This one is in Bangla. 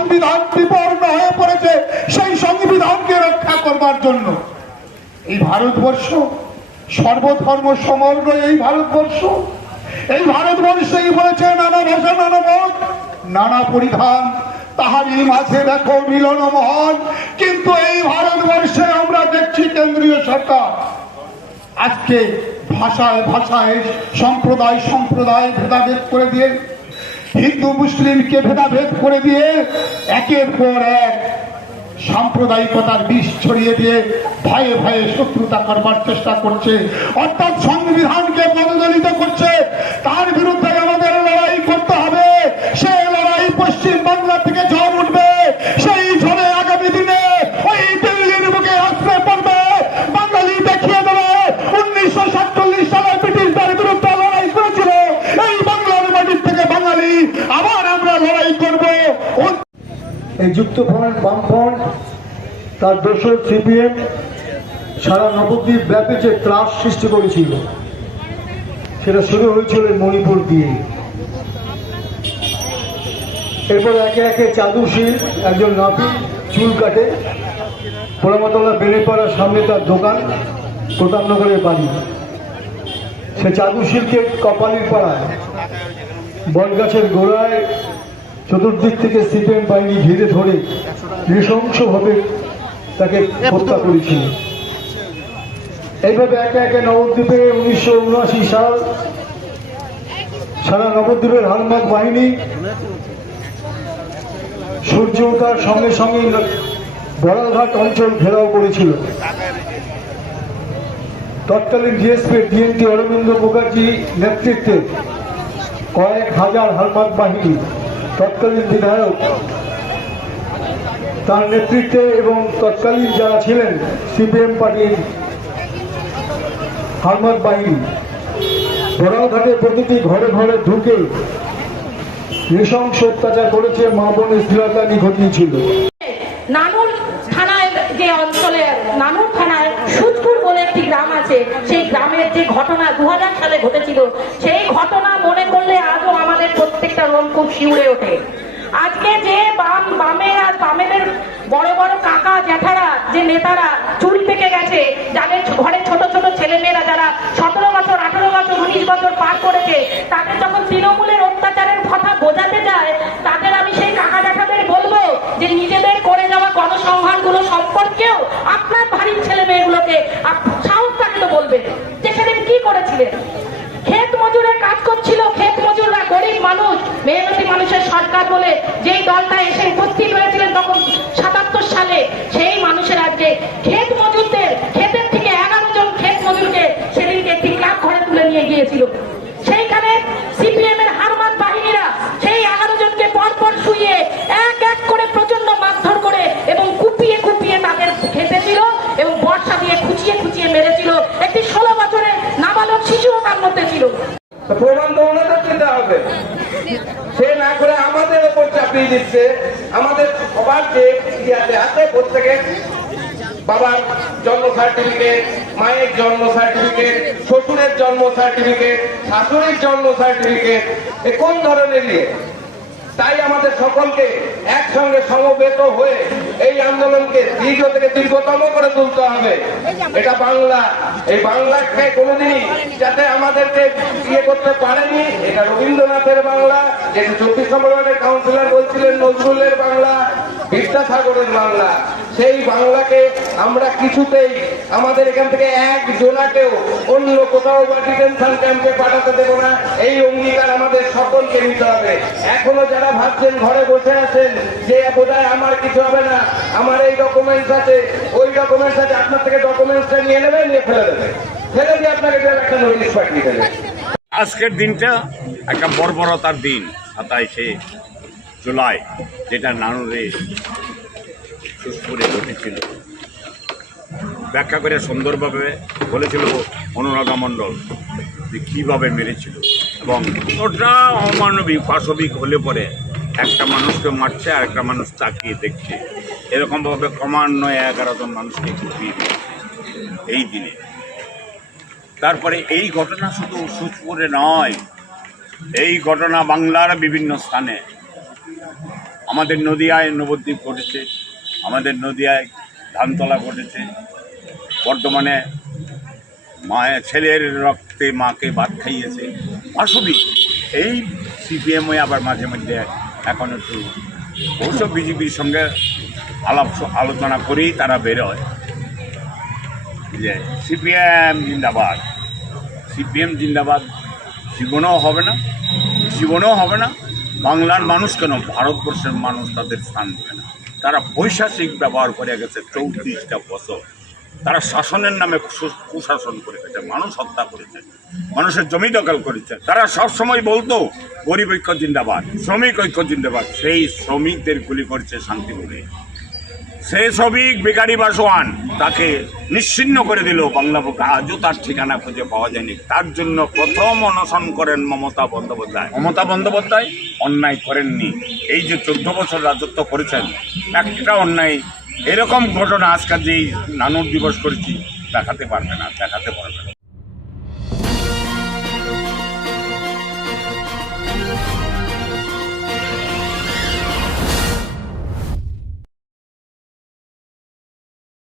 সংবিধান বিপন্ন হয়ে পড়েছে, সেই সংবিধানকে রক্ষা করবার জন্য। এই ভারতবর্ষ সর্বধর্ম সমগ্র এই ভারতবর্ষ, এই ভারতবর্ষেই বলেছে, নানা ভাষা, নানা মত, নানা পরিধান, তাহারই মাঝে দেখো মিলন মহল। কিন্তু এই ভারতবর্ষে আমরা দেখছি কেন্দ্রীয় সরকার। আজকে ভাষায় ভাষায়, সম্প্রদায় সম্প্রদায় ভেদাভেদ করে দিয়ে হিন্দু মুসলিমকে ভেদাভেদ করে দিয়ে একের পর এক সাম্প্রদায়িকতার বিষ ছড়িয়ে দিয়ে ভয়ে ভয়ে শত্রুতা করবার চেষ্টা করছে। অর্থাৎ সংবিধানকে পদদলিত করছে। তার বিরুদ্ধে আমাদের লড়াই করতে হবে সেই লড়াই পশ্চিম বাংলা থেকে ঝড় উঠবে সেই ঝড়ে আগামী দিনে ওই দিল্লির বুকে আসতে পড়বে বাঙালি দেখিয়ে দেবে উনিশশো সাতচল্লিশ সালে ব্রিটিশদের বিরুদ্ধে লড়াই করেছিল এই বাংলার মাটির থেকে বাঙালি আবার আমরা লড়াই করব এই যুক্তফ্রন্ট বামফ্রন্ট তার দোষর সিপিএম সারা নবদ্বীপ ব্যাপী যে ত্রাস সৃষ্টি করেছিল, সেটা শুরু হয়েছিল মণিপুর দিয়ে এরপর একে একে চাদুশীল একজন নাপি চুল কাটে, পোড়ামাতলা বেড়েপাড়ার সামনে তার দোকান, প্রতাপনগরের বাড়ি। সে চাদুশীলকে কপালির পাড়ায়, বটগাছের গোড়ায় চতুর্দিক থেকে সিপিএম বাহিনী ঘিরে ধরে নৃশংসভাবে তাকে হত্যা করেছিল। এইভাবে একে একে নবদ্বীপে উনিশশো উনআশি সাল সারা নবদ্বীপের হালমাক বাহিনী সূর্য ওঠার সঙ্গে সঙ্গে বড়ালঘাট অঞ্চল ঘেরাও করেছিল। তৎকালীন ডিএসপি ডিএনটি অরবিন্দ মুখার্জি নেতৃত্বে কয়েক হাজার হালমাক বাহিনী তৎকালীন বিধায়ক তার নেতৃত্বে এবং তৎকালীন যারা ছিলেন সিপিএম পার্টির হালমাক বাহিনী বড়ালঘাটে প্রতিটি ঘরে ঘরে ঢুকে নৃশংস অত্যাচার করেছে মা বোনের শ্লীলতানি ঘটিয়েছিল। সেই গ্রামের যে ঘটনা দু হাজার সালে ঘটেছিল, সেই ঘটনা মনে করলে আজও আমাদের খুব শিউরে ওঠে। আজকে যে বাম বামের আর বামেদের বড় বড় কাকা, জ্যাঠারা, যে নেতারা চুল পেকে গেছে, যাদের ঘরে ছোট ছোট ছেলেমেয়েরা যারা সতেরো বছর, আঠারো বছর, উনিশ বছর পার করেছে, তাদের যখন তৃণমূলের অত্যাচারের কথা বোঝাতে যায়, তাদের আমি সেই কাকা, জ্যাঠাদের বলব যে নিজেদের করে যাওয়া গণসংহারগুলো সম্পর্কেও আপনার বাড়ির ছেলে মেয়েগুলোকে সাহস থাকলে বলবেন যে সেদিন কি করেছিলেন ক্ষেত মজুরের কাজ করছিল ক্ষেত মজুররা গরিব মানুষ মেহনতি মানুষের সরকার বলে যেই দলটা এসে উপস্থিত হয়েছিলেন তখন সাতাত্তর সালে সেই মানুষের আজকে ক্ষেত মজুরদের ক্ষেতের থেকে এগারো জন ক্ষেত মজুরকে সেদিনকে একটি ক্লাব ঘরে তুলে নিয়ে গিয়েছিল সেইখানে সিপিএম এর হারমান বাহিনীরা সেই এগারো জনকে পরপর শুয়ে এক এক করে প্রচণ্ড মারধর করে এবং কুপিয়ে কুপিয়ে তাদের খেতেছিল এবং বর্ষা দিয়ে খুঁচিয়ে খুঁচিয়ে মেরেছিল একটি ষোলো বছরের নাবালক শিশুও তার মধ্যে ছিল তো প্রমাণ তো ওনাদের দিতে হবে সে না করে আমাদের উপর চাপিয়ে দিচ্ছে। আমাদের সবার যে ইতিহাসে আছে, প্রত্যেকে বাবার জন্ম সার্টিফিকেট মায়ের জন্ম সার্টিফিকেট শ্বশুরের জন্ম সার্টিফিকেট শাশুড়ির জন্ম সার্টিফিকেট এ কোন ধরনের নিয়ে তাই আমাদের সকলকে একসঙ্গে সমবেত হয়ে এই আন্দোলনকে দীর্ঘ থেকে দীর্ঘতম করে তুলতে হবে। এটা বাংলা, এই বাংলাকে কোনোদিনই যাতে আমাদেরকে ইয়ে করতে পারেনি, এটা রবীন্দ্রনাথের বাংলা, যেটা চব্বিশ নম্বর কাউন্সিলর বলছিলেন, নজরুলের বাংলা। বিদ্যাসাগরের বাংলা। সেই বাংলাকে আমরা কিছুতেই আমাদের এখান থেকে এক জোনাকেও অন্য কোথাও বা ডিটেনশন ক্যাম্পে পাঠাতে দেবো না। এই অঙ্গীকার আমাদের সকলকে নিতে হবে। এখনও যারা ভাবছেন ঘরে বসে আছেন যে বোধহয় আমার কিছু হবে না, আমার এই ডকুমেন্টস আছে, ওই ডকুমেন্টস আছে, আপনার থেকে ডকুমেন্টসটা নিয়ে নেবেন, নিয়ে ফেলে দেবে ফেলে দিয়ে আপনাকে একটা নোটিশ পাঠিয়ে দেবে। আজকের দিনটা একটা বর্বরতার দিন সাতাইশে জুলাই, যেটা নানুরে সুস্থরে ঘটেছিল। ব্যাখ্যা করে সুন্দরভাবে বলেছিল অনুরাধা মণ্ডল যে কীভাবে মেরেছিল এবং ওটা অমানবিক, পাশবিক হলে পরে একটা মানুষকে মারছে আর একটা মানুষ তাকিয়ে দেখছে। এরকমভাবে ক্রমান্বয়ে এগারো জন মানুষকে কুপিয়ে এই দিনে। তারপরে এই ঘটনা শুধু সুচপুরে নয়, এই ঘটনা বাংলার বিভিন্ন স্থানে আমাদের নদিয়ায় নবদ্বীপ ঘটেছে, আমাদের নদিয়ায় ধানতলা ঘটেছে। বর্তমানে মায়ের, ছেলের রক্তে মাকে ভাত খাইয়েছে। বাসবিক এই সিপিএমও আবার মাঝে মধ্যে এখন একটু অবশ্য বিজেপির সঙ্গে আলাপ আলোচনা করেই তারা বেরোয় যে সিপিএম জিন্দাবাদ। সিপিএম জিন্দাবাদ জীবনেও হবে না, জীবনেও হবে না। বাংলার মানুষ কেন? ভারতবর্ষের মানুষ তাদের স্থান দেবে না। তারা বৈশাসিক ব্যবহার করে গেছে চৌত্রিশটা বছর। তারা শাসনের নামে কুশাসন করে গেছে, মানুষ হত্যা করেছে, মানুষের জমি দখল করেছে। তারা সবসময় বলতো, গরিব ঐক্য জিন্দাবাদ, শ্রমিক ঐক্য জিন্দাবাদ। সেই শ্রমিকদের গুলি করছে শান্তিপুরে সে শ্রমিক বেকারি বাসওয়ান তাকে নিশ্চিন্ন করে দিল বাংলা বুকে। আজও তার ঠিকানা খুঁজে পাওয়া যায়নি। তার জন্য প্রথম অনশন করেন মমতা বন্দ্যোপাধ্যায়। মমতা বন্দ্যোপাধ্যায় অন্যায় করেননি। এই যে চোদ্দ বছর রাজত্ব করেছেন, একটা অন্যায়, এরকম ঘটনা আজকাল যেই নানুর দিবস করেছি, দেখাতে পারবে না, দেখাতে পারবে না।